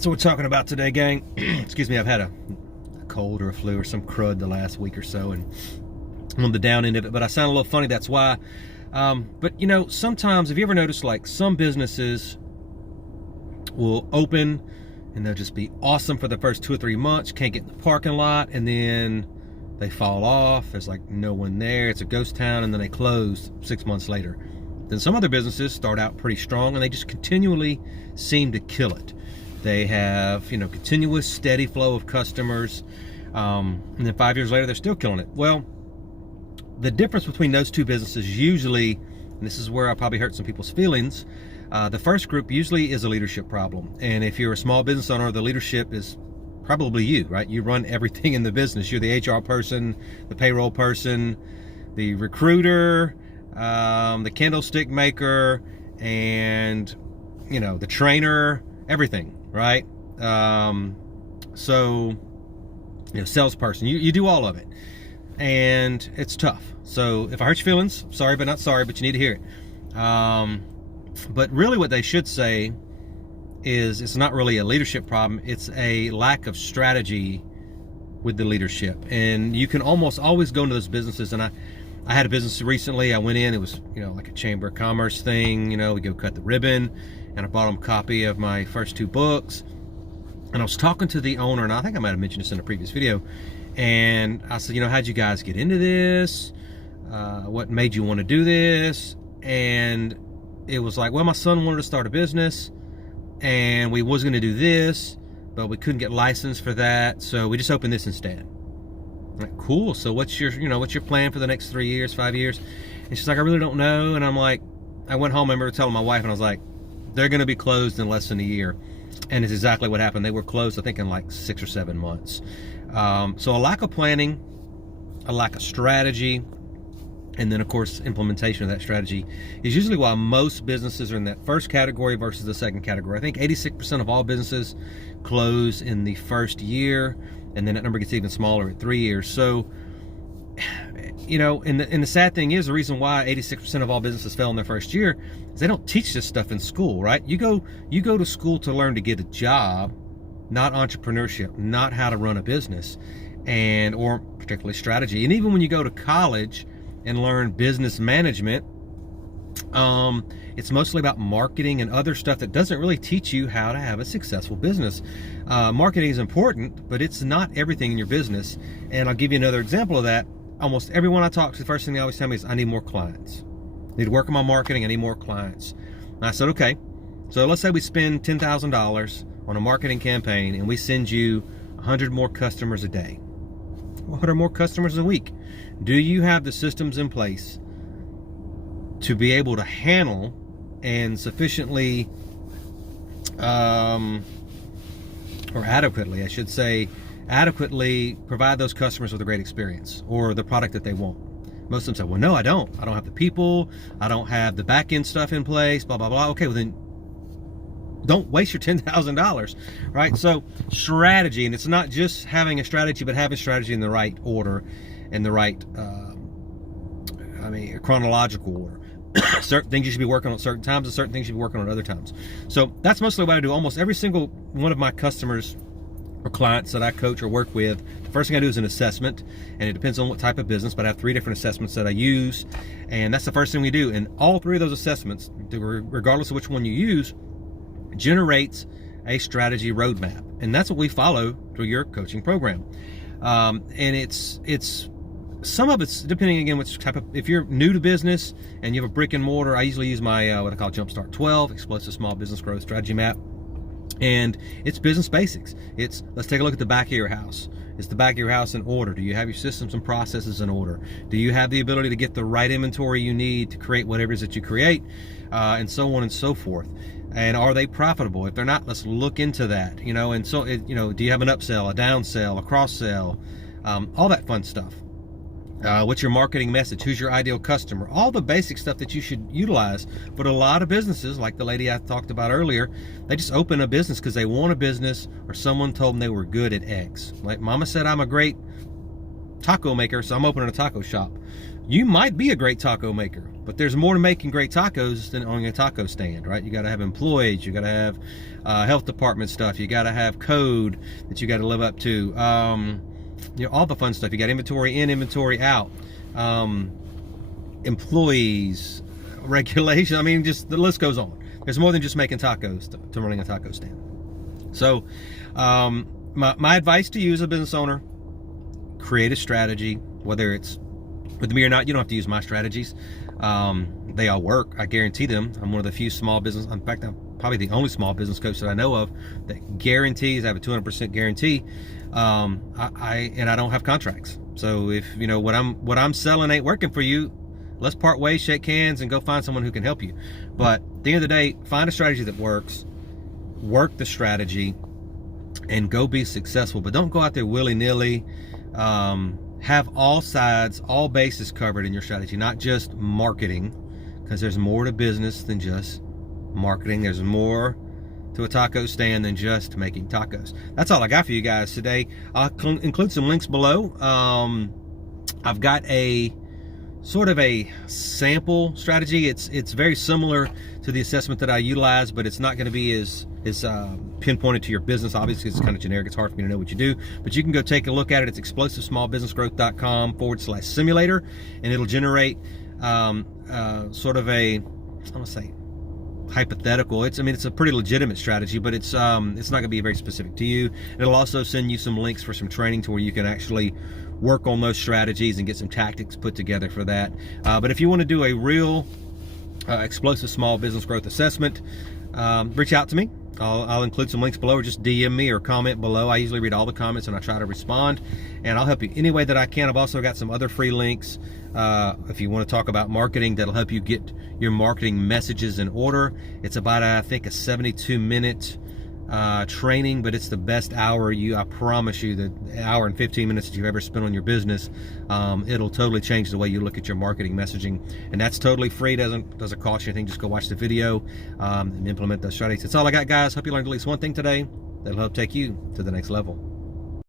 That's what we're talking about today, gang. Excuse me, I've had a cold or a flu or some crud the last week or so, and I'm on the down end of it, but I sound a little funny, that's why. But you know, sometimes, have you ever noticed, like, some businesses will open and they'll just be awesome for the first 2 or 3 months, can't get in the parking lot, and then they fall off, there's like no one there, it's a ghost town, and then they close 6 months later. Then some other businesses start out pretty strong and they just continually seem to kill it. They have, you know, continuous steady flow of customers, and then 5 years later they're still killing it. Well, the difference between those two businesses usually, and this is where I probably hurt some people's feelings, the first group usually is a leadership problem. And if you're a small business owner, the leadership is probably you, right? You run everything in the business. You're the HR person, the payroll person, the recruiter, the candlestick maker, and, you know, the trainer, everything, right? So, you know, salesperson, you do all of it, and it's tough. So if I hurt your feelings, sorry, but not sorry, but you need to hear it. But really what they should say is it's not really a leadership problem, it's a lack of strategy with the leadership. And you can almost always go into those businesses, and I had a business recently, I went in, it was, you know, like a Chamber of Commerce thing, you know, we go cut the ribbon, and I bought them a copy of my first 2 books, and I was talking to the owner, and I think I might have mentioned this in a previous video, and I said, you know, how'd you guys get into this? What made you want to do this? And it was like, well, my son wanted to start a business, and we was going to do this, but we couldn't get licensed for that, so we just opened this instead. I'm like, cool, so what's your plan for the next 3 years, 5 years? And she's like, I really don't know. And I'm like, I went home, I remember telling my wife, and I was like, they're going to be closed in less than a year. And it's exactly what happened. They were closed, I think, in like 6 or 7 months. So a lack of planning, a lack of strategy, and then of course implementation of that strategy is usually why most businesses are in that first category versus the second category. I think 86% of all businesses close in the first year, and then that number gets even smaller at 3 years. So, you know, and the sad thing is, the reason why 86% of all businesses fail in their first year is they don't teach this stuff in school, right? You go to school to learn to get a job, not entrepreneurship, not how to run a business, and or particularly strategy. And even when you go to college and learn business management, it's mostly about marketing and other stuff that doesn't really teach you how to have a successful business. Marketing is important, but it's not everything in your business. And I'll give you another example of that. Almost everyone I talk to, the first thing they always tell me is, I need more clients. I need to work on my marketing, I need more clients. And I said, okay, so let's say we spend $10,000 on a marketing campaign and we send you 100 more customers a day. 100 more customers a week. Do you have the systems in place to be able to handle and sufficiently, or adequately, I should say, adequately provide those customers with a great experience or the product that they want? Most of them say, well, no, I don't have the people, I don't have the back end stuff in place, blah, blah, blah. Okay, well then don't waste your $10,000, right? So strategy, and it's not just having a strategy, but having strategy in the right order, in the right, chronological order. Certain things you should be working on at certain times, and certain things you should be working on at other times. So that's mostly what I do. Almost every single one of my customers or clients that I coach or work with, the first thing I do is an assessment, and it depends on what type of business, but I have 3 different assessments that I use, and that's the first thing we do. And all 3 of those assessments, regardless of which one you use, generates a strategy roadmap, and that's what we follow through your coaching program. And it's some of it's depending, again, which type of, if you're new to business and you have a brick and mortar, I usually use my what I call Jumpstart 12 Explosive Small Business Growth Strategy Map, and it's business basics. It's, let's take a look at the back of your house. Is the back of your house in order? Do you have your systems and processes in order? Do you have the ability to get the right inventory you need to create whatever it is that you create, and so on and so forth? And are they profitable? If they're not, let's look into that, you know. And so, you know, do you have an upsell, a downsell, a cross sell, all that fun stuff? What's your marketing message? Who's your ideal customer? All the basic stuff that you should utilize. But a lot of businesses, like the lady I talked about earlier, they just open a business because they want a business, or someone told them they were good at X. Like, mama said I'm a great taco maker, so I'm opening a taco shop. You might be a great taco maker, but there's more to making great tacos than owning a taco stand, right? You got to have employees, you got to have health department stuff, you got to have code that you got to live up to, you know, all the fun stuff. You got inventory in, inventory out, employees, regulation. I mean, just the list goes on. There's more than just making tacos to running a taco stand. So my advice to you as a business owner, create a strategy, whether it's with me or not. You don't have to use my strategies. They all work. I guarantee them. I'm one of the few small business, in fact, I'm probably the only small business coach that I know of that guarantees, I have a 200% guarantee. I don't have contracts. So if you know what I'm selling ain't working for you, let's part ways, shake hands, and go find someone who can help you. But at the end of the day, find a strategy that works, work the strategy, and go be successful. But don't go out there willy-nilly. Have all sides, all bases covered in your strategy, not just marketing, because there's more to business than just marketing. There's more to a taco stand than just making tacos. That's all I got for you guys today. I'll include some links below. I've got a sort of a sample strategy. It's very similar to the assessment that I utilize, but it's not going to be as pinpointed to your business. Obviously, it's kind of generic. It's hard for me to know what you do, but you can go take a look at it. It's explosivesmallbusinessgrowth.com/simulator, and it'll generate sort of a, I want to say, hypothetical. It's a pretty legitimate strategy, but it's not going to be very specific to you. It'll also send you some links for some training to where you can actually work on those strategies and get some tactics put together for that. But if you want to do a real explosive small business growth assessment, reach out to me. I'll include some links below, or just DM me or comment below. I usually read all the comments and I try to respond, and I'll help you any way that I can. I've also got some other free links if you want to talk about marketing that'll help you get your marketing messages in order. It's about, I think, a 72-minute training, but it's the best hour. I promise you, the hour and 15 minutes that you've ever spent on your business. It'll totally change the way you look at your marketing messaging, and that's totally free. Doesn't cost you anything. Just go watch the video and implement those strategies. That's all I got, guys. Hope you learned at least one thing today that'll help take you to the next level.